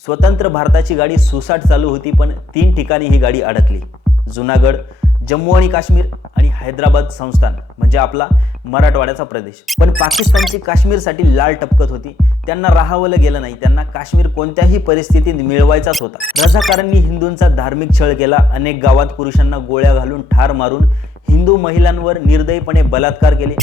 स्वतंत्र भारताची गाडी सुसाट चालू होती, पण 3 ठिकाणी ही गाडी अडकली. जुनागड, जम्मू आणि काश्मीर आणि हैदराबाद संस्थान म्हणजे आपला मराठवाड्याचा प्रदेश. पण पाकिस्तानची काश्मीरसाठी लाल टपकत होती. त्यांना राहावलं गेलं नाही. त्यांना काश्मीर कोणत्याही परिस्थितीत मिळवायचाच होता. रझाकारांनी हिंदूंचा धार्मिक छळ केला. अनेक गावात पुरुषांना गोळ्या घालून ठार मारून हिंदू महिलांवर निर्दयीपणे बलात्कार केले.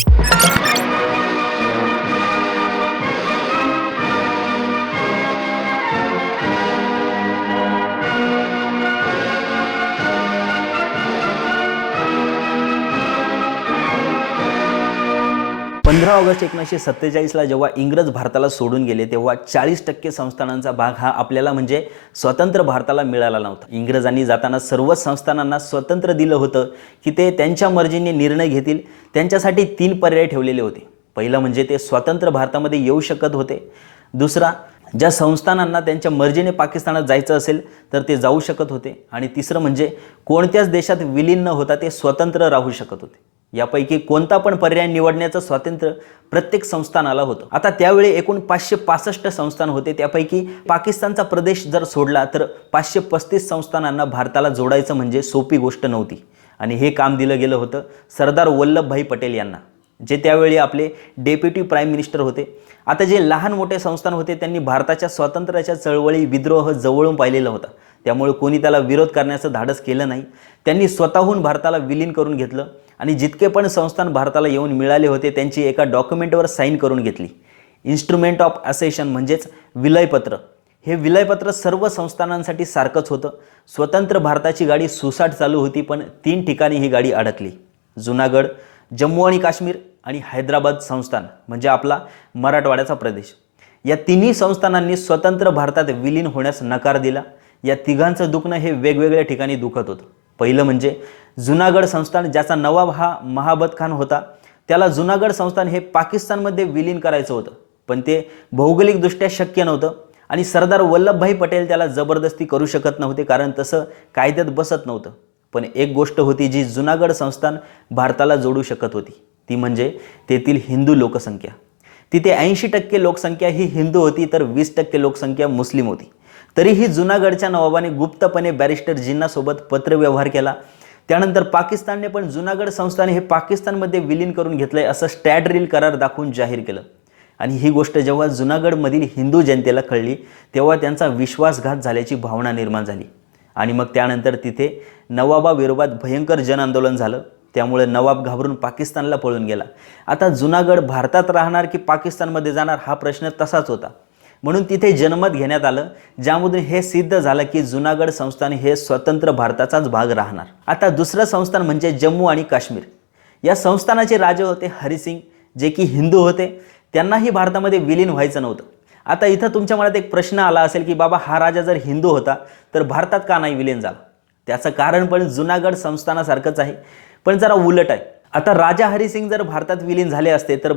15 ऑगस्ट 1947ला जेव्हा इंग्रज भारताला सोडून गेले तेव्हा 40% संस्थानांचा भाग हा आपल्याला म्हणजे स्वतंत्र भारताला मिळाला नव्हता. इंग्रजांनी जाताना सर्वच संस्थानांना स्वतंत्र दिलं होतं की ते त्यांच्या मर्जीने निर्णय घेतील. त्यांच्यासाठी 3 पर्याय ठेवलेले होते. पहिलं म्हणजे ते स्वतंत्र भारतामध्ये येऊ शकत होते. दुसरा, ज्या संस्थानांना त्यांच्या मर्जीने पाकिस्तानात जायचं असेल तर ते जाऊ शकत होते. आणि तिसरं म्हणजे कोणत्याच देशात विलीन न होता ते स्वतंत्र राहू शकत होते. यापैकी कोणता पण पर्याय निवडण्याचं स्वातंत्र्य प्रत्येक संस्थानाला होतं. आता त्यावेळी एकूण 565 संस्थान होते. त्यापैकी पाकिस्तानचा प्रदेश जर सोडला तर 535 संस्थानांना भारताला जोडायचं म्हणजे सोपी गोष्ट नव्हती. आणि हे काम दिलं गेलं होतं सरदार वल्लभभाई पटेल यांना, जे त्यावेळी आपले डेप्युटी प्राईम मिनिस्टर होते. आता जे लहान मोठे संस्थान होते त्यांनी भारताच्या स्वातंत्र्याच्या चळवळी विद्रोह जवळून पाहिलेला होता. त्यामुळे कोणी त्याला विरोध करण्याचं धाडस केलं नाही. त्यांनी स्वतःहून भारताला विलीन करून घेतलं आणि जितके पण संस्थान भारताला येऊन मिळाले होते त्यांची एका डॉक्युमेंटवर साईन करून घेतली. इन्स्ट्रुमेंट ऑफ असेशन म्हणजेच विलयपत्र. हे विलयपत्र सर्व संस्थानांसाठी सारखंच होतं. स्वतंत्र भारताची गाडी सुसाट चालू होती, पण 3 ठिकाणी ही गाडी अडकली. जुनागड, जम्मू आणि काश्मीर आणि हैदराबाद संस्थान म्हणजे आपला मराठवाड्याचा प्रदेश. या तिन्ही संस्थानांनी स्वतंत्र भारतात विलीन होण्यास नकार दिला. या तिघांचं दुखणं हे वेगवेगळ्या ठिकाणी दुखत होतं. पहिलं म्हणजे जुनागड संस्थान, ज्याचा नवाब हा महाबत खान होता. त्याला जुनागड संस्थान हे पाकिस्तानमध्ये विलीन करायचं होतं, पण ते भौगोलिकदृष्ट्या शक्य नव्हतं आणि सरदार वल्लभभाई पटेल त्याला जबरदस्ती करू शकत नव्हते, कारण तसं कायद्यात बसत नव्हतं. पण एक गोष्ट होती जी जुनागड संस्थान भारताला जोडू शकत होती, ती म्हणजे तेथील हिंदू लोकसंख्या. तिथे 80% लोकसंख्या ही हिंदू होती तर 20% लोकसंख्या मुस्लिम होती. तरीही जुनागडच्या नवाबाने गुप्तपणे बॅरिस्टर जिन्नासोबत पत्रव्यवहार केला. त्यानंतर पाकिस्तानने पण जुनागड संस्थान हे पाकिस्तानमध्ये विलीन करून घेतलंय असं स्टॅडरील करार दाखवून जाहीर केलं. आणि ही गोष्ट जेव्हा जुनागडमधील हिंदू जनतेला कळली तेव्हा त्यांचा विश्वासघात झाल्याची भावना निर्माण झाली. आणि मग त्यानंतर तिथे नवाबाविरोधात भयंकर जनआंदोलन झालं. त्यामुळे नवाब घाबरून पाकिस्तानला पळून गेला. आता जुनागड भारतात राहणार की पाकिस्तानमध्ये जाणार हा प्रश्न तसाच होता. म्हणून तिथे जनमत घेण्यात आलं, ज्यामधून हे सिद्ध झालं की जुनागड संस्थान हे स्वतंत्र भारताचाच भाग राहणार. आता दुसरं संस्थान म्हणजे जम्मू आणि काश्मीर. या संस्थानाचे राजे होते हरिसिंग, जे की हिंदू होते. त्यांनाही भारतामध्ये विलीन व्हायचं नव्हतं. आता इथं तुमच्या मनात एक प्रश्न आला असेल की बाबा, हा राजा जर हिंदू होता तर भारतात का नाही विलीन झाला? त्याचं कारण पण जुनागड संस्थानासारखंच आहे, पण जरा उलट आहे. आता राजा हरिसिंग जर भारतात विलीन झाले असते तर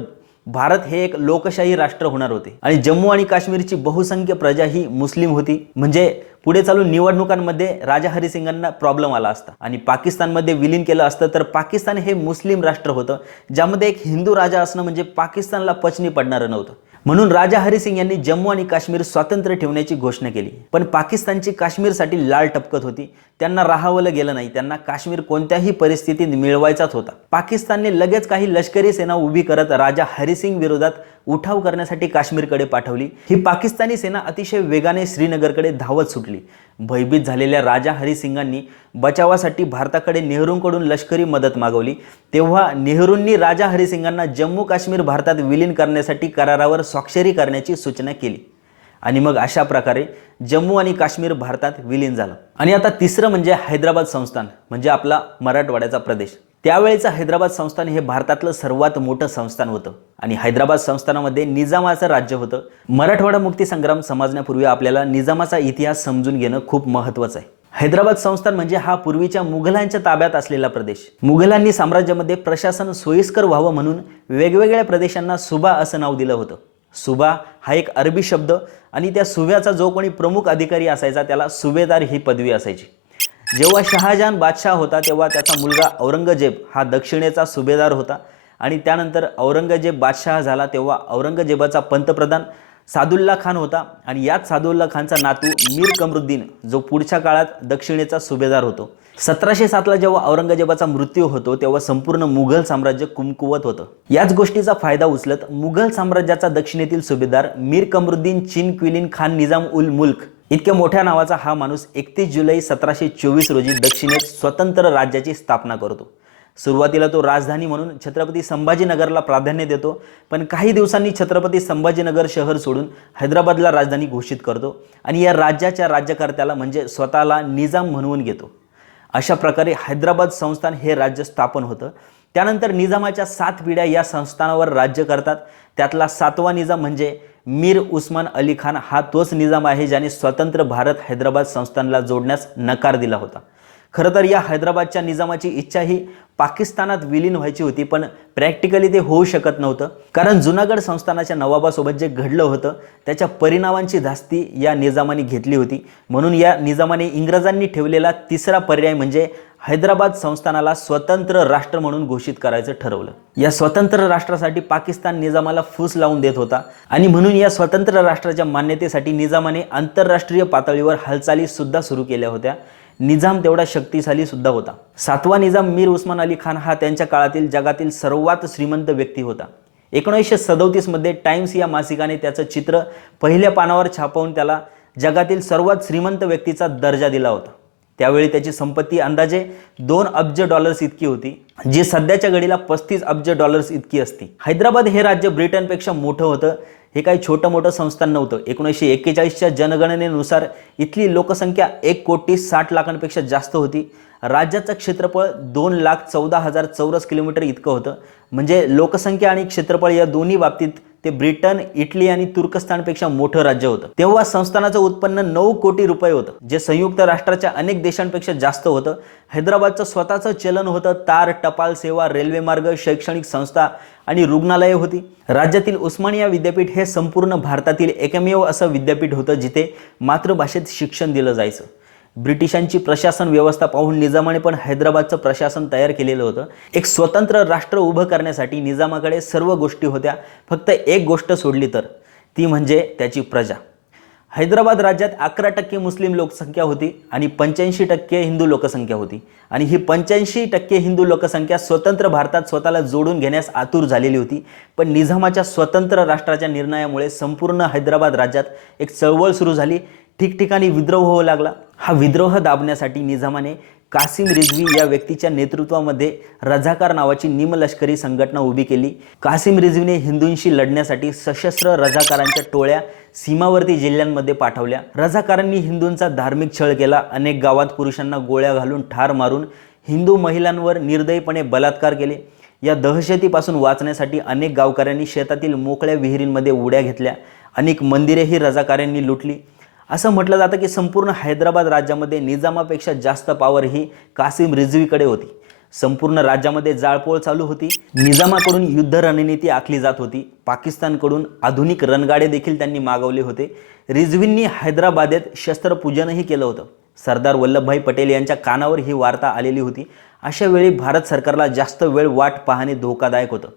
भारत हे एक लोकशाही राष्ट्र होणार होते आणि जम्मू आणि काश्मीरची बहुसंख्य प्रजा ही मुस्लिम होती. म्हणजे पुढे चालून निवडणुकांमध्ये राजा हरिसिंगांना प्रॉब्लेम आला असता आणि पाकिस्तानमध्ये विलीन केलं असतं तर पाकिस्तान हे मुस्लिम राष्ट्र होतं, ज्यामध्ये एक हिंदू राजा असणं म्हणजे पाकिस्तानला पचनी पडणारं नव्हतं. म्हणून राजा हरिसिंग यांनी जम्मू आणि काश्मीर स्वातंत्र्य ठेवण्याची घोषणा केली. पण पाकिस्तानची काश्मीरसाठी लाल टपकत होती. त्यांना राहावलं गेलं नाही. त्यांना काश्मीर कोणत्याही परिस्थितीत मिळवायचाच होता. पाकिस्तानने लगेच काही लष्करी सेना उभी करत राजा हरिसिंग विरोधात उठाव करण्यासाठी काश्मीरकडे पाठवली. ही पाकिस्तानी सेना अतिशय वेगाने श्रीनगरकडे धावत सुटली. भयभीत झालेल्या राजा हरिसिंगांनी बचावासाठी भारताकडे नेहरूंकडून लष्करी मदत मागवली. तेव्हा नेहरूंनी राजा हरिसिंगांना जम्मू काश्मीर भारतात विलीन करण्यासाठी करारावर स्वाक्षरी करण्याची सूचना केली. आणि मग अशा प्रकारे जम्मू आणि काश्मीर भारतात विलीन झालं. आणि आता तिसरं म्हणजे हैदराबाद संस्थान म्हणजे आपला मराठवाड्याचा प्रदेश. त्यावेळेचं हैदराबाद संस्थान हे भारतातलं सर्वात मोठं संस्थान होतं आणि हैदराबाद संस्थानामध्ये निजामाचं राज्य होतं. मराठवाडा मुक्ती संग्राम समजण्यापूर्वी आपल्याला निजामाचा इतिहास समजून घेणं खूप महत्त्वाचं आहे. हैदराबाद संस्थान म्हणजे हा पूर्वीच्या मुघलांच्या ताब्यात असलेला प्रदेश. मुघलांनी साम्राज्यामध्ये प्रशासन सोयीस्कर व्हावं म्हणून वेगवेगळ्या प्रदेशांना सुबा असं नाव दिलं होतं. सुबा हा एक अरबी शब्द आणि त्या सुब्याचा जो कोणी प्रमुख अधिकारी असायचा त्याला सुभेदार ही पदवी असायची. जेव्हा शहाजहान बादशाह होता तेव्हा त्याचा मुलगा औरंगजेब हा दक्षिणेचा सुभेदार होता आणि त्यानंतर औरंगजेब बादशाह झाला तेव्हा औरंगजेबाचा पंतप्रधान सादुल्ला खान होता आणि याच सादुल्ला खानचा नातू मीर कमरुद्दीन जो पुढच्या काळात दक्षिणेचा सुभेदार होतो. 1707ला जेव्हा औरंगजेबाचा मृत्यू होतो तेव्हा संपूर्ण मुघल साम्राज्य कुमकुवत होतं. याच गोष्टीचा फायदा उचलत मुघल साम्राज्याचा दक्षिणेतील सुभेदार मीर कमरुद्दीन चिन क्विलिन खान निजाम उल मुल्क इतक्या मोठ्या नावाचा हा माणूस 31 जुलै 1724 रोजी दक्षिणेत स्वतंत्र राज्याची स्थापना करतो. सुरुवातीला तो राजधानी म्हणून छत्रपती संभाजीनगरला प्राधान्य देतो, पण काही दिवसांनी छत्रपती संभाजीनगर शहर सोडून हैदराबादला राजधानी घोषित करतो आणि या राज्याच्या राज्यकर्त्याला म्हणजे स्वतःला निजाम म्हणवून घेतो. अशा प्रकारे हैदराबाद संस्थान हे राज्य स्थापन होतं. त्यानंतर निजामाच्या 7 पिढ्या या संस्थानावर राज्य करतात. त्यातला 7वा निजाम म्हणजे मीर उस्मान अली खान हा तोच निजाम आहे ज्याने स्वतंत्र भारत हैदराबाद संस्थानला जोडण्यास नकार दिला होता. खरं तर या हैदराबादच्या निजामाची इच्छा ही पाकिस्तानात विलीन व्हायची होती, पण प्रॅक्टिकली ते होऊ शकत नव्हतं, कारण जुनागड संस्थानाच्या नवाबासोबत जे घडलं होतं त्याच्या परिणामांची धास्ती या निजामाने घेतली होती. म्हणून या निजामाने इंग्रजांनी ठेवलेला तिसरा पर्याय म्हणजे हैदराबाद संस्थानाला स्वतंत्र राष्ट्र म्हणून घोषित करायचं ठरवलं. या स्वतंत्र राष्ट्रासाठी पाकिस्तान निजामाला फूस लावून देत होता आणि म्हणून या स्वतंत्र राष्ट्राच्या मान्यतेसाठी निजामाने आंतरराष्ट्रीय पातळीवर हालचाली सुद्धा सुरू केल्या होत्या. निजाम तेवढा शक्तिशाली सुद्धा होता. 7वा निजाम मीर उस्मान अली खान हा त्यांच्या काळातील जगातील सर्वात श्रीमंत व्यक्ती होता. 1937 मध्ये टाइम्स या मासिकाने त्याचं चित्र पहिल्या पानावर छापवून त्याला जगातील सर्वात श्रीमंत व्यक्तीचा दर्जा दिला होता. त्यावेळी त्याची संपत्ती अंदाजे 2 अब्ज डॉलर्स इतकी होती, जी सध्याच्या घडीला 35 अब्ज डॉलर्स इतकी असती. हैदराबाद हे राज्य ब्रिटनपेक्षा मोठं होतं. हे काही छोटं मोठं संस्थान नव्हतं. 1941च्या जनगणनेनुसार इथली लोकसंख्या 1,60,00,000पेक्षा जास्त होती. राज्याचं क्षेत्रफळ 2,14,000 चौरस किलोमीटर इतकं होतं. म्हणजे लोकसंख्या आणि क्षेत्रफळ या दोन्ही बाबतीत ते ब्रिटन, इटली आणि तुर्कस्तानपेक्षा मोठं राज्य होतं. तेव्हा संस्थानाचं उत्पन्न 9 कोटी रुपये होतं, जे संयुक्त राष्ट्राच्या अनेक देशांपेक्षा जास्त होतं. हैदराबादचं स्वतःचं चलन होतं. तार, टपाल सेवा, रेल्वे मार्ग, शैक्षणिक संस्था आणि रुग्णालये होती. राज्यातील उस्मानिया विद्यापीठ हे संपूर्ण भारतातील एकमेव असं विद्यापीठ होतं जिथे मातृभाषेत शिक्षण दिलं जायचं. ब्रिटिशांची प्रशासन व्यवस्था पाहून निजामाने पण हैदराबादचं प्रशासन तयार केलेलं होतं. एक स्वतंत्र राष्ट्र उभं करण्यासाठी निजामाकडे सर्व गोष्टी होत्या. फक्त एक गोष्ट सोडली तर ती म्हणजे त्याची प्रजा. हैदराबाद राज्यात 11% मुस्लिम लोकसंख्या होती आणि 85% हिंदू लोकसंख्या होती. आणि ही 85% हिंदू लोकसंख्या स्वतंत्र भारतात स्वतःला जोडून घेण्यास आतुर झालेली होती. पण निजामाच्या स्वतंत्र राष्ट्राच्या निर्णयामुळे संपूर्ण हैदराबाद राज्यात एक चळवळ सुरू झाली. ठिकठिकाणी विद्रोह होऊ लागला. हा विद्रोह दाबण्यासाठी निजामाने कासिम रिझवी या व्यक्तीच्या नेतृत्वामध्ये रझाकार नावाची निमलष्करी संघटना उभी केली. कासिम रिझवीने हिंदूंशी लढण्यासाठी सशस्त्र रझाकारांच्या टोळ्या सीमावर्ती जिल्ह्यांमध्ये पाठवल्या. रझाकारांनी हिंदूंचा धार्मिक छळ केला. अनेक गावात पुरुषांना गोळ्या घालून ठार मारून हिंदू महिलांवर निर्दयीपणे बलात्कार केले. या दहशतीपासून वाचण्यासाठी अनेक गावकऱ्यांनी शेतातील मोकळ्या विहिरींमध्ये उड्या घेतल्या. अनेक मंदिरेही रझाकारांनी लुटली. असं म्हटलं जातं की संपूर्ण हैदराबाद राज्यामध्ये निजामापेक्षा जास्त पॉवर ही कासिम रिझवीकडे होती. संपूर्ण राज्यामध्ये जाळपोळ चालू होती. निजामाकडून युद्ध रणनीती आखली जात होती. पाकिस्तानकडून आधुनिक रणगाडे देखील त्यांनी मागवले होते. रिझवींनी हैदराबादेत शस्त्रपूजनही केलं होतं. सरदार वल्लभभाई पटेल यांच्या कानावर ही वार्ता आलेली होती. अशा वेळी भारत सरकारला जास्त वेळ वाट पाहणे धोकादायक होतं.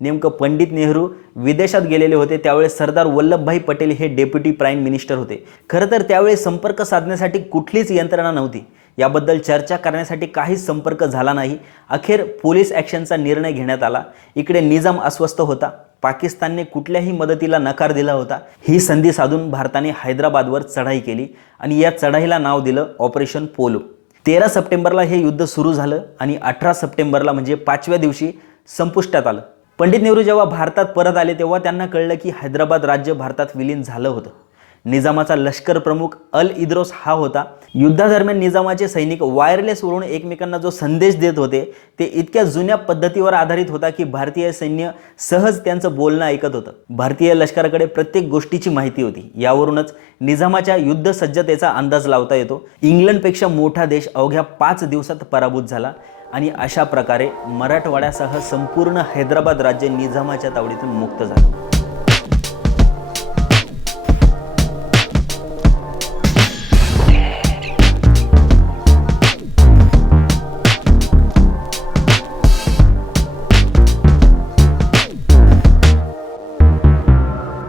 नेमकं पंडित नेहरू विदेशात गेलेले होते. त्यावेळेस सरदार वल्लभभाई पटेल हे डेप्युटी प्राईम मिनिस्टर होते. खरं तर त्यावेळी संपर्क साधण्यासाठी कुठलीच यंत्रणा नव्हती. याबद्दल चर्चा करण्यासाठी काहीच संपर्क झाला नाही. अखेर पोलीस ॲक्शनचा निर्णय घेण्यात आला. इकडे निजाम अस्वस्थ होता. पाकिस्तानने कुठल्याही मदतीला नकार दिला होता. ही संधी साधून भारताने हैदराबादवर चढाई केली आणि या चढाईला नाव दिलं ऑपरेशन पोलो. 13 सप्टेंबरला हे युद्ध सुरू झालं आणि 18 सप्टेंबरला म्हणजे 5व्या दिवशी संपुष्टात आलं. पंडित नेहरू जेव्हा भारतात परत आले तेव्हा त्यांना कळलं की हैदराबाद राज्य भारतात विलीन झालं होतं. निजामाचा लष्कर प्रमुख अल इद्रोस हा होता. युद्धादरम्यान निजामाचे सैनिक वायरलेसवरून एकमेकांना जो संदेश देत होते ते इतक्या जुन्या पद्धतीवर आधारित होता की भारतीय सैन्य सहज त्यांचं बोलणं ऐकत होतं. भारतीय लष्कराकडे प्रत्येक गोष्टीची माहिती होती. यावरूनच निजामाच्या युद्ध सज्जतेचा अंदाज लावता येतो. इंग्लंडपेक्षा मोठा देश अवघ्या 5 दिवसात पराभूत झाला आणि अशा प्रकारे मराठवाड्यासह संपूर्ण हैदराबाद राज्य निजामाच्या तावडीतून मुक्त झालं.